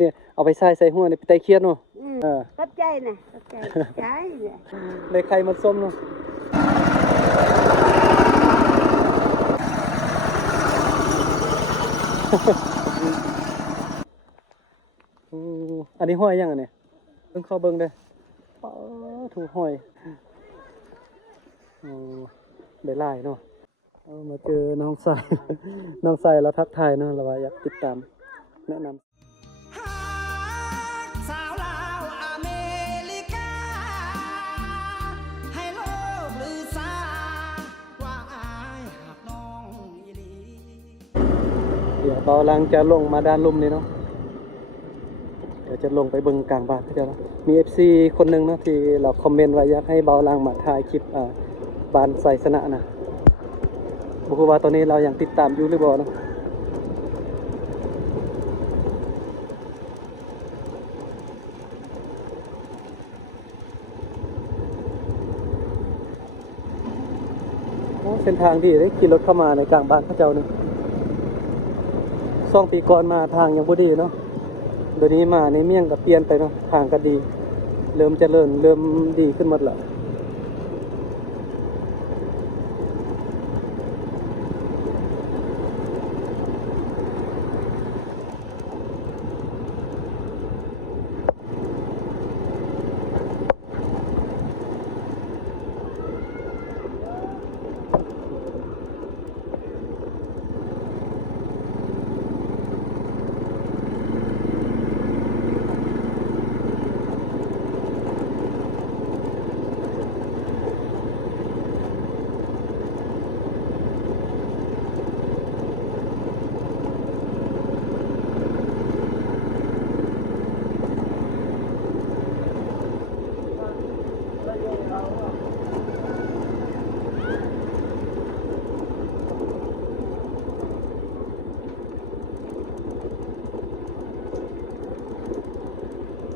เนี่ยเอาไปใส่หัวนี่ไปไตเคียนเนาะกับใจนะกับใจใจเนี่ยเลยไข่มันส้มเนาะอันนี้ห้อยยังอันนี้เบิ่งเข้าเบิ่งเด้อถูกห้อยได้หลายเนาะมาเจอน้องใส่น้องใส่แล้วทักทายเนาะแล้วว่าอยากติดตามแนะนำสาวลาวอเมริกาให้โลกลือซาว่าอายหักน้องอีหลีเดี๋ยวเบาลังจะลงมาด้านลุ่มนี่เนาะเดี๋ยวจะลงไปเบิ่งกลางบ้านเดี๋ยวมี FC คนหนึ่งเนาะที่เราคอมเมนต์ว่าอยากให้เบาลังมาถ่ายคลิปบ้านใส่สนะนะบุคคลว่าตอนนี้เรายังติดตามอยู่หรือเปล่าเนาะเส้นทางที่ได้ขี่รถเข้ามาในกลางบ้านพระเจ้าเนี่ย2 ปีก่อนมาทางยังบ่ดีเนาะเดี๋ยวนี้มาในเมี่ยงก็เปลี่ยนไปเนาะทางก็ดีเริ่มเจริญเริ่มดีขึ้นหมดแล้ว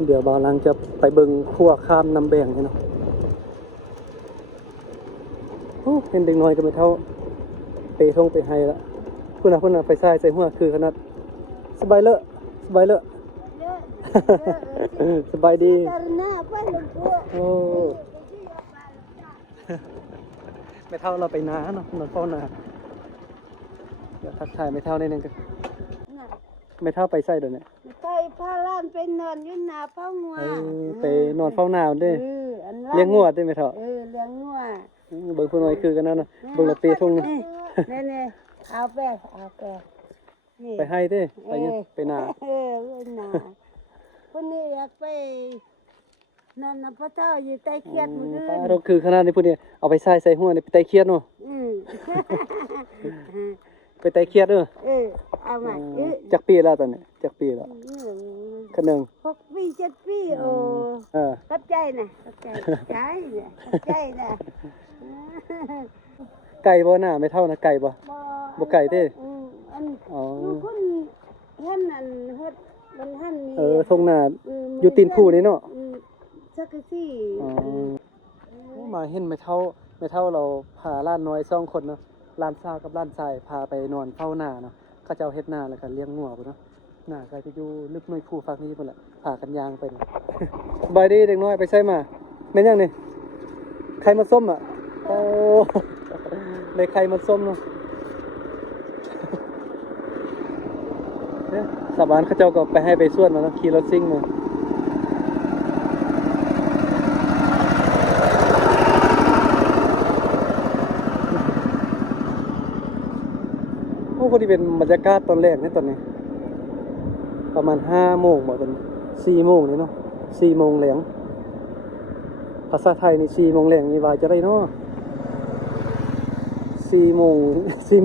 เดี๋ยวบ่าวลังจะไปเบิ่งขั้วข้ามน้ำแบ่งให้เนาะเห็นเด็กน้อยก็ไม่เท่าไปท่องไปไฮละพุ่นน่ะไปใส่หัวคือขนาดสบายเลอะสบายดีโอ้ไม่เท่าเราไปนาเนาะนอนเฝ้านาเดี๋ยวทักทายไม่เท่าในนึงกันไม่เท่าไปใส่เดี๋ยวนี้ไปพาล้านไปนอนอยู่หน้าเฝ้างัวไปนอนเฝ้านาด้วยเลี้ยงงัวได้ไหมเท่าเลี้ยงงัวเบิ่งพุ่นน้อยคือกันนั่นน่ะเบิ่งละเปทุ่งนี่เอาไปไปให้เด้ไปเนี่ยไปนานาคนนี้อยากไปนั่นนะพระเจ้าอยู่ใต้เคียดมื้อนี้เราคือขนาดนี้พุ่นนี่เอาไปใส่หัวนี่ไปไตเคียดเนาะไปไตเคียดเด้อเอามาจักปีแล้วตอนนี้จักปีแล้วคนนึง6 ปี7 ปีโอ้กับใจนะกับใจใจเนี่ยกับใจนะไก่บ่หน้าไม่เท่านะไก่บ่ไก่เด้อันคนท่านอันเฮ็ดมันท่านนี่ทงนาอยู่ตีนผู้นี่เนาะสักซี่มาเห็นไม่เท่าเราพาล้านน้อย2 คนเนาะล้านซ่ากับล้านชายพาไปนอนเฝ้าหน้าเนาะเขาเจ้าเฮ็ดนาแล้วก็เลี้ยงงัวพุ่นเนาะหน้าก็จะอยู่ลึกน้อยผู้ฟักนี้พุ่นแหละพากันยางไปเนาะบายดีเด็กน้อยไปใส่มาแม่นยังนี่ไข่มันส้มอ่ะโอ้เลยไข่มันส้มเนาะเนี่ยสาบานเขาเจ้าก็ไปให้ไปส่วนมาเนาะขี่รถซิ่งมาพอดีเป็นบรรยากาศตอนแรกนี่ตอนนี้ประมาณ5 โมงบ่เป็น4 โมงนี่เนาะ4 โมงแลงภาษาไทยนี่4 โมงแลงนี่ว่าจะได้เนาะ4 โม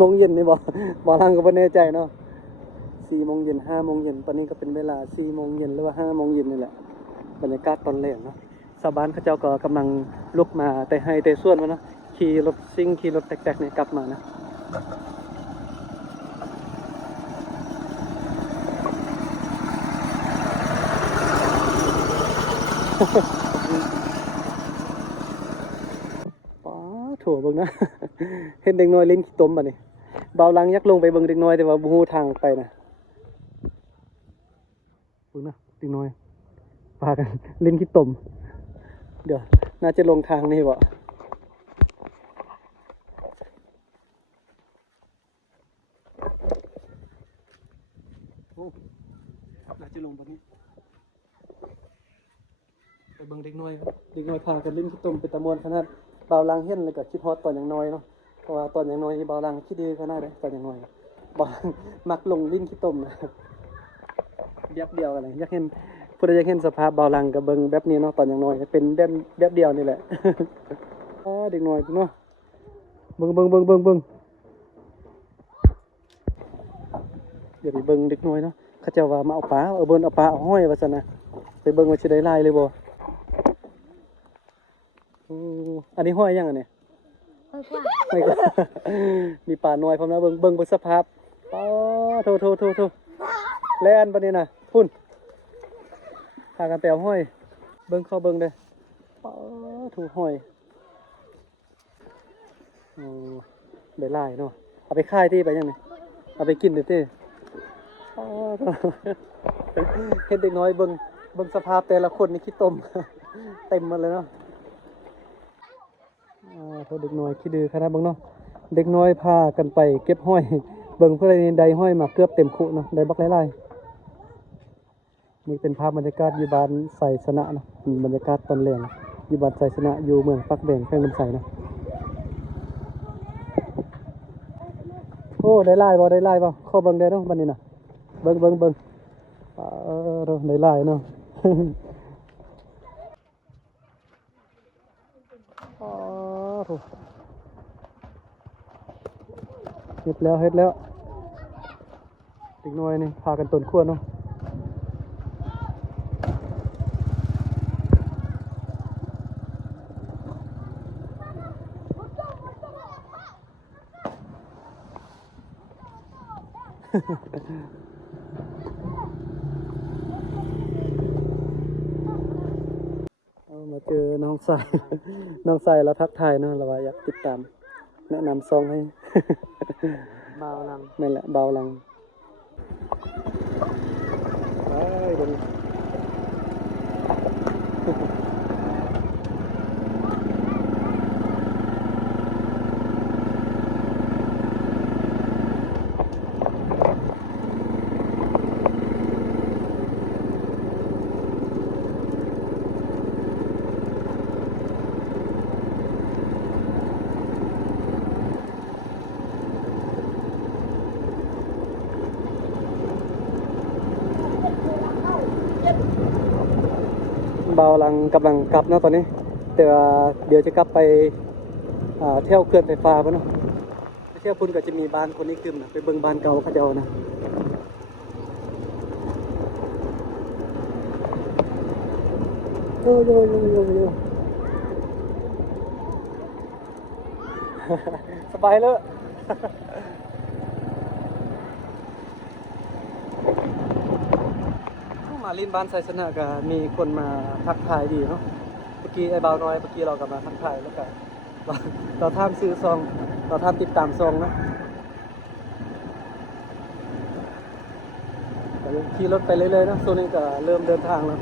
งเย็นนี่บ่ทางก็บ่แน่ใจเนาะ4 โมงเย็น5 โมงเย็นตอนนี้ก็เป็นเวลา4 โมงเย็นหรือว่า5 โมงเย็นนี่แหละบรรยากาศตอนแรกเนาะชาวบ้านเขาเจ้าก็กำลังลุกมาแต่ให้แต่ส่วนมาเนาะขี่รถซิ่งขี่รถแตกๆนี่กลับมานะโถเบิ่งนะเห็นเด็กน้อยลิ้นขี้ต้มบัดนี้เบาลังยักลงไปเบิ่งเด็กน้อยแต่ว่าบ่ฮู้ทางไปนะ ฝึกนะติ๊กน้อยพากันเล่นขี้ตมเดี๋ยวน่าจะลงทางนี่บ่โอ้น่าจะลงแบบนี้ไปเบิ่งเด็กน้อยครับเด็กน้อยพากันเล่นขี้ตมเป็นตะมวนขนาดเบาลังเห็นเลยก็คิดฮอดตอนอย่างน้อยเนาะเพราะว่าตอนอย่างน้อยนี่เบาลังคิดดีขนาดเลยตอนอย่างน้อยเบาลังมักลงลิ้นขี้ตมนะแบบเดียวกันเลยอยากเห็นผู้ใดอยากเห็นสภาพเบาลังกับเบิ่งแบบนี้เนาะตอนอย่างน้อยเป็นแบบเดียวนี่แหละ อ๋อเด็กน้อยเนาะเบิ่งเดี๋ยวไปเบิ่งเด็กน้อยเนาะเขาเจ้าว่ามาเอาปลาเอาเปลาเอาห้อยว่าซั่นนะไปเบิ่งว่าสิได้หลายเลยบ่โอ้อันนี้ห้อยยังอันนี้ ค่อยกว่า ไม่ก็ มีปลาน้อยพร้อมนะเบิ่งสภาพอ๋อโทแล่นปานนี้น่ะพุ่นพากันไปเอาห้อยเบิ่งเข้าเบิ่งเด้ออ๋อถูกห้อยโอ้ได้หลายเนาะเอาไปขายที่ไปยังนี่เอาไปกินเด้อติอ๋อ เห็นเด็กน้อยเบิ่งสภาพแต่ละคนนี่ขี้ตม เต็มหมดเลยเนาะพอเด็กน้อยขี้ดื้อขนาดเบิ่งเนาะเด็กน้อยพากันไปเก็บห้อยเบิ่งเพื่อนใดห้อยมาเกือบเต็มคุเนาะได้บักหลายๆนี่เป็นภาพบรรยากาศอยู่บ้านไสสนะเนาะบรรยากาศตอนแลงอยู่บ้านไสสนะอยู่เมืองปักแดงแขวงลำไส้เนาะโอ้ได้หลายบ่ขอเบิ่งได้เนาะบัดนี้น่ะเบิ่งได้หลายเนาะ อ๋อถูกเฮ็ดแล้วเด็กน้อยนี่พากันต้นขั้วเนาะ เอามาเจอน้องสาย น้องสายแล้วทักทายเนาะเราว่าอยากติดตามแนะนำซองให้ เบาลัง นั่นแหละเบาลังไปเบิ่ง เบาลังกำลังกลับเนาะตอนนี้แต่ว่าเดี๋ยวจะกลับไปเที่ยวเขื่อนไฟฟ้าป่ะเนาะไปเที่ยวพุ่นก็จะมีบ้านคนนี้กึมนะไปเบิ่งบ้านเก่าเขาเจ้านะโย สบายเลย มาลินบ้านไซสนะก็มีคนมาทักทายดีเนาะเมื่อกี้ไอ้บ่าวน้อยเมื่อกี้เราก็มาทักทายแล้วก็ เราทำซื้อซองเราทำติดตามซองนะขี่รถไปเรื่อยๆเนาะโซนนี้ก็เริ่มเดินทางแล้ว